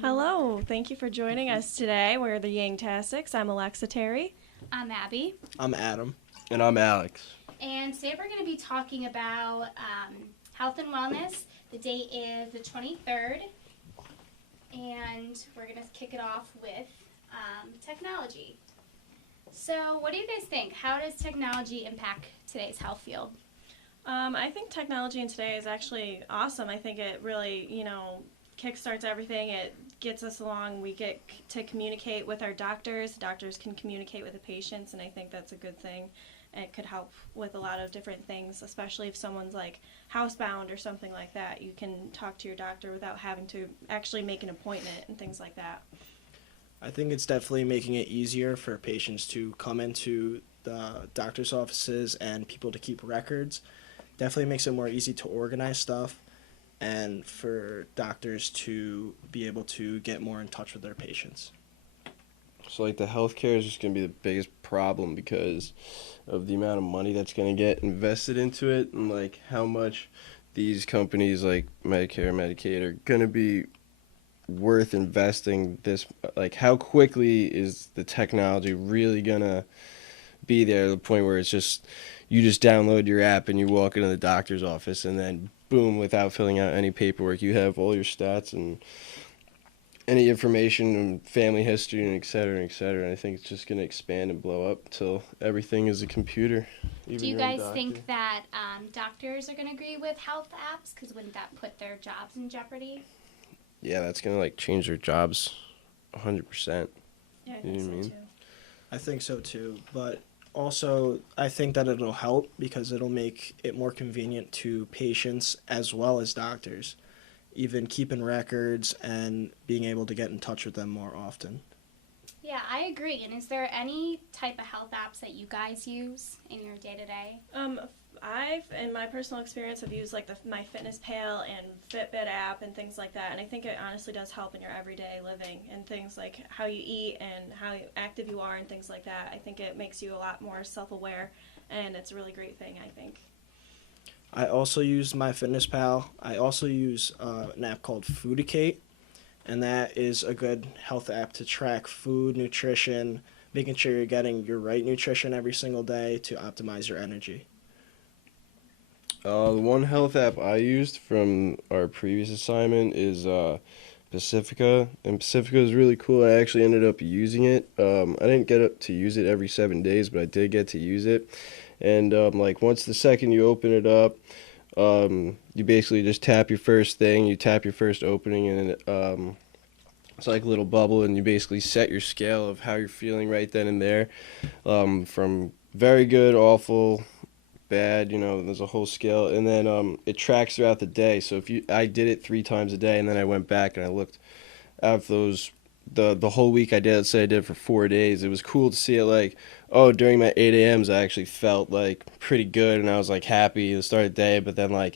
Hello, thank you for joining us today. We're the Yangtastics. I'm Alexa Terry. I'm Abby. I'm Adam. And I'm Alex. And today we're going to be talking about health and wellness. The date is the 23rd. And we're going to kick it off with technology. So what do you guys think? How does technology impact today's health field? I think technology in today is actually awesome. I think it really, kickstarts everything. It gets us along. We get to communicate with our doctors. Doctors can communicate with the patients, and I think that's a good thing. It could help with a lot of different things, especially if someone's like housebound or something like that. You can talk to your doctor without having to actually make an appointment and things like that. I think it's definitely making it easier for patients to come into the doctor's offices and people to keep records. Definitely makes it more easy to organize stuff and for doctors to be able to get more in touch with their patients. So, the healthcare is just going to be the biggest problem because of the amount of money that's going to get invested into it and, how much these companies like Medicare, Medicaid are going to be worth investing this, how quickly is the technology really going to be there to the point where it's just, you just download your app and you walk into the doctor's office and then boom, without filling out any paperwork, you have all your stats and any information and family history and et cetera, et cetera. And I think it's just going to expand and blow up until everything is a computer. Do you guys think that doctors are going to agree with health apps? Because wouldn't that put their jobs in jeopardy? Yeah, that's going to change their jobs 100%. Yeah, I think so too. I think so too, but also I think that it'll help because it'll make it more convenient to patients as well as doctors, even keeping records and being able to get in touch with them more often. Yeah, I agree. And is there any type of health apps that you guys use in your day-to-day? In my personal experience, I've used the MyFitnessPal and Fitbit app and things like that, and I think it honestly does help in your everyday living and things like how you eat and how active you are and things like that. I think it makes you a lot more self-aware, and it's a really great thing, I think. I also use MyFitnessPal. I also use an app called Foodicate, and that is a good health app to track food, nutrition, making sure you're getting your right nutrition every single day to optimize your energy. The one health app I used from our previous assignment is Pacifica, and Pacifica is really cool. I actually ended up using it. I didn't get up to use it every 7 days, but I did get to use it. And once the second you open it up, you basically just tap your first thing, you tap your first opening, and it's like a little bubble, and you basically set your scale of how you're feeling right then and there, from very good, awful, bad, there's a whole scale, and then it tracks throughout the day. So I did it 3 times a day, and then I went back and I looked at those the whole week I did. Let's say I did it for 4 days. It was cool to see it during my 8 a.m.s I actually felt pretty good, and I was happy to start the day. But then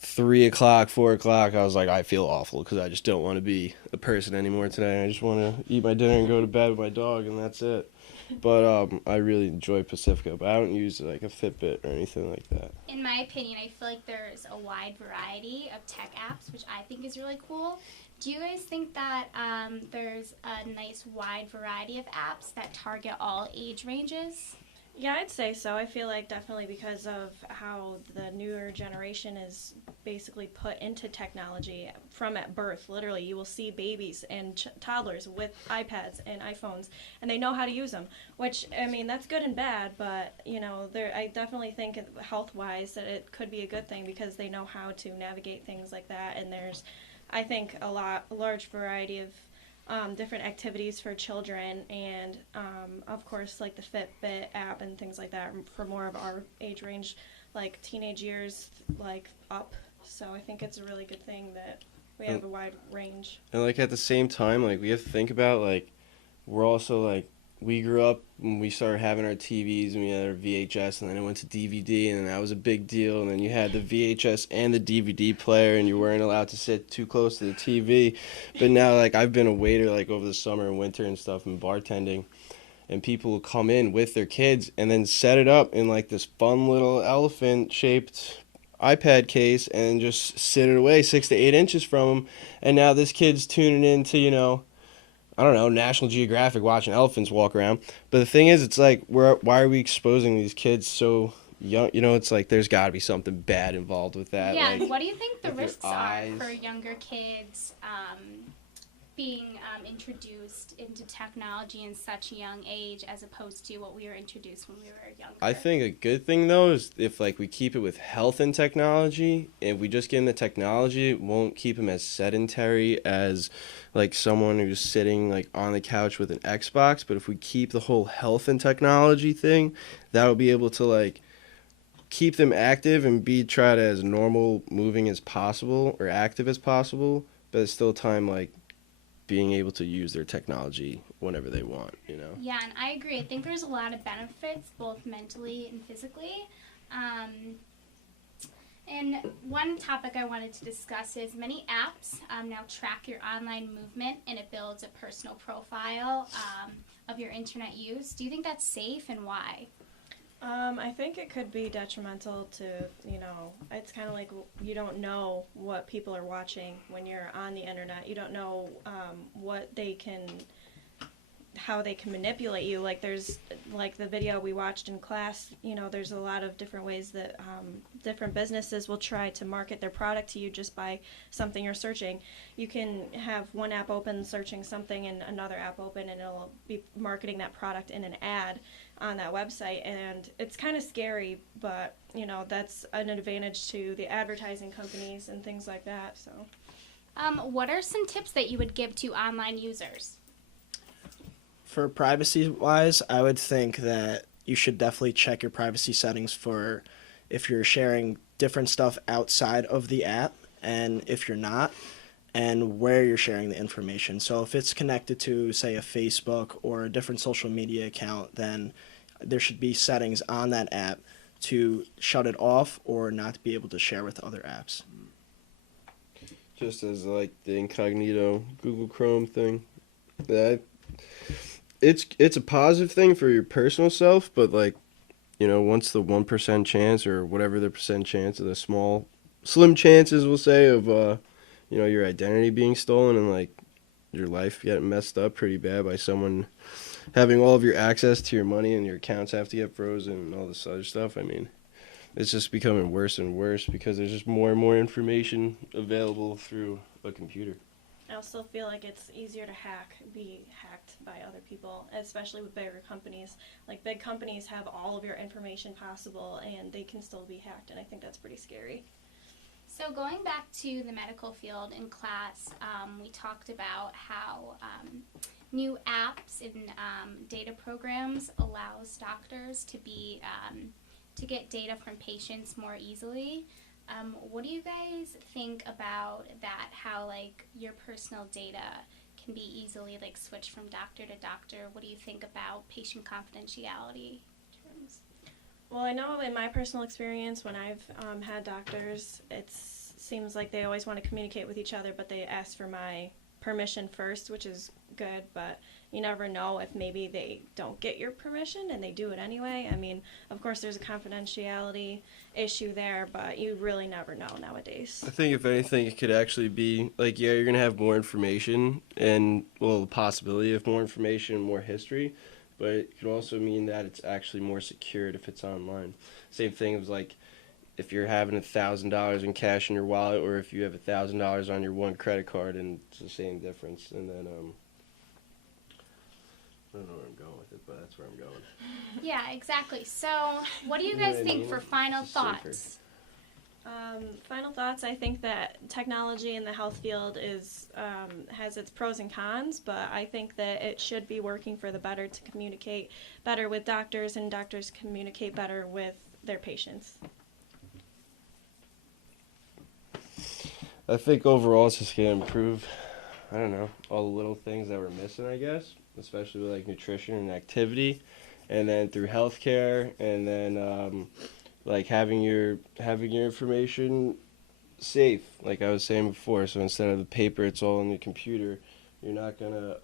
3 o'clock, 4 o'clock, I was I feel awful because I just don't want to be a person anymore today. I just want to eat my dinner and go to bed with my dog, and that's it. But I really enjoy Pacifica, but I don't use a Fitbit or anything like that. In my opinion, I feel like there's a wide variety of tech apps, which I think is really cool. Do you guys think that there's a nice wide variety of apps that target all age ranges? Yeah, I'd say so. I feel definitely because of how the newer generation is basically put into technology from at birth. Literally, you will see babies and toddlers with iPads and iPhones, and they know how to use them, which, that's good and bad, but, I definitely think health-wise that it could be a good thing because they know how to navigate things like that, and there's, I think, a large variety of different activities for children, and of course the Fitbit app and things like that for more of our age range, teenage years up. So I think it's a really good thing that we have a wide range. And at the same time, we have to think about we're also we grew up when we started having our TVs and we had our VHS, and then it went to DVD, and that was a big deal. And then you had the VHS and the DVD player, and you weren't allowed to sit too close to the TV. But now, I've been a waiter over the summer and winter and stuff and bartending, and people will come in with their kids and then set it up in this fun little elephant shaped iPad case and just sit it away 6 to 8 inches from him. And now this kid's tuning into, I don't know, National Geographic watching elephants walk around. But the thing is, it's like, why are we exposing these kids so young? It's like there's got to be something bad involved with that. Yeah, like, and what do you think the with your risks are eyes. for younger kids being introduced into technology in such a young age as opposed to what we were introduced when we were younger? I think a good thing though is if like we keep it with health and technology. If we just get in the technology, it won't keep them as sedentary as like someone who's sitting like on the couch with an Xbox. But if we keep the whole health and technology thing, that will be able to like keep them active and be tried as normal moving as possible or active as possible. But it's still time like being able to use their technology whenever they want. Yeah, and I agree. I think there's a lot of benefits, both mentally and physically. And one topic I wanted to discuss is many apps now track your online movement, and it builds a personal profile of your internet use. Do you think that's safe, and why? I think it could be detrimental to, it's kind of like you don't know what people are watching when you're on the internet. You don't know how they can manipulate you. Like there's, like the video we watched in class, there's a lot of different ways that different businesses will try to market their product to you just by something you're searching. You can have one app open searching something and another app open, and it'll be marketing that product in an ad on that website, and it's kind of scary, but that's an advantage to the advertising companies and things like that. So what are some tips that you would give to online users? For privacy wise, I would think that you should definitely check your privacy settings for if you're sharing different stuff outside of the app, and if you're not, and where you're sharing the information. So if it's connected to, say, a Facebook or a different social media account, then there should be settings on that app to shut it off or not to be able to share with other apps. Just as like the incognito Google Chrome thing. That it's a positive thing for your personal self, but like, once the 1% chance or whatever the percent chance of the slim chances we'll say of your identity being stolen and like your life getting messed up pretty bad by someone having all of your access to your money and your accounts have to get frozen and all this other stuff. I mean, it's just becoming worse and worse because there's just more and more information available through a computer. I also feel like it's easier to be hacked by other people, especially with bigger companies. Like big companies have all of your information possible, and they can still be hacked, and I think that's pretty scary. So going back to the medical field in class, we talked about how new apps and data programs allows doctors to get data from patients more easily. What do you guys think about that? How like your personal data can be easily like switched from doctor to doctor? What do you think about patient confidentiality terms? Well, I know in my personal experience when I've had doctors, it seems like they always want to communicate with each other, but they ask for my permission first, which is good, but you never know if maybe they don't get your permission and they do it anyway. I mean, of course there's a confidentiality issue there, but you really never know nowadays. I think if anything, it could actually be like, yeah, you're going to have more information and, well, the possibility of more information and more history, but it could also mean that it's actually more secured if it's online. Same thing as like if you're having $1,000 in cash in your wallet or if you have $1,000 on your one credit card, and it's the same difference. And then I don't know where I'm going with it, but that's where I'm going. Yeah, exactly. So what do you guys think for final thoughts? Final thoughts, I think that technology in the health field has its pros and cons, but I think that it should be working for the better to communicate better with doctors, and doctors communicate better with their patients. I think overall it's just going to improve, I don't know, all the little things that we're missing, I guess, especially with like nutrition and activity, and then through healthcare, and then like having your information safe, like I was saying before. So instead of the paper, it's all on the computer. You're not gonna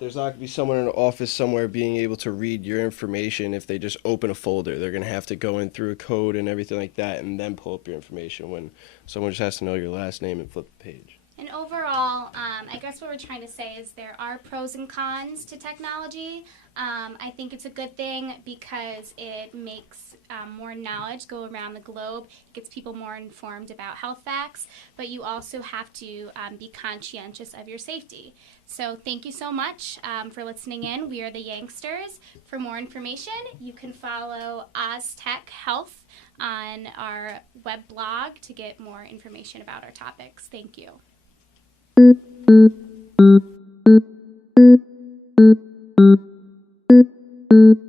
there's not going to be someone in an office somewhere being able to read your information if they just open a folder. They're going to have to go in through a code and everything like that and then pull up your information, when someone just has to know your last name and flip the page. And overall, I guess what we're trying to say is there are pros and cons to technology. I think it's a good thing because it makes more knowledge go around the globe. It gets people more informed about health facts, but you also have to be conscientious of your safety. So thank you so much for listening in. We are the Yanksters. For more information, you can follow OzTech Health on our web blog to get more information about our topics. Thank you. Thank you.